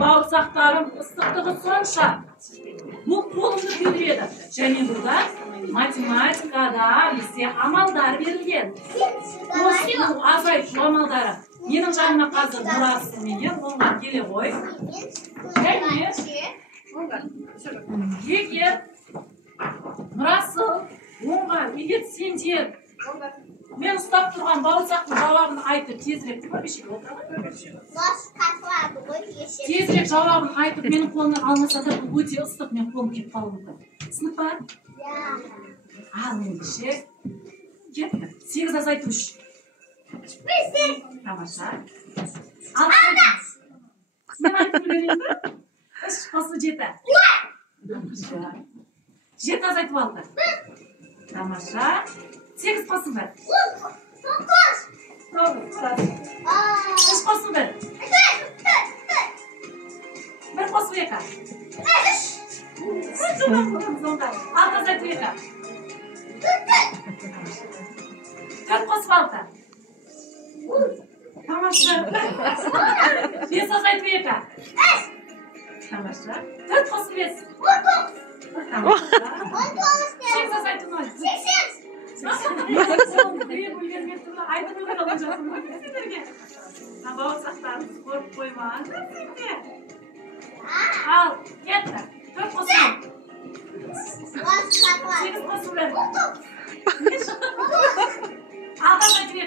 Bağırsaqlarım ыстықтығы сонша. Бұл қолымды күйдіреді. Және burada математикада бізде амалдар берілген. Осының азайту амалдары. Менің жаныма қазір Нұрасыл менен оңға келе ғой. Және егер Нұрасыл оңға егер сендер мен ұстап тұрған бауырсақтың жауабын айтып тезірек тезірек жауабын айтып менің қолымнан алмаса да бұл өте ыстық, мен қолым кеп қалуы мүмкін. Түсінік па? Ал ендеше кетті. 8 азайту 3. Тамаша. Мен айтып үлгерейін бе? 3 қосу 7. 7 азайтып алды. Тамаша. 8 қосу 1. 3 қосу 1. 1 қосу 2. 6 азайту 2. 4 қосу 6. Тамаша. 5 азайту 2. Тамаша. 4 қосу 5. 8 азайту 0. Айтып үлгере алып жатырмын сендерге. Бауырсақтарыңыз көріп қоймаңыздар сендер. Ал, кетті. 4 қосу 8 қосу 1. 6 азайту 2.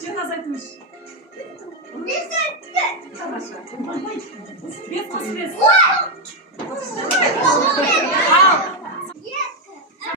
7 азайту 3. Tamam. 5 қосу 5.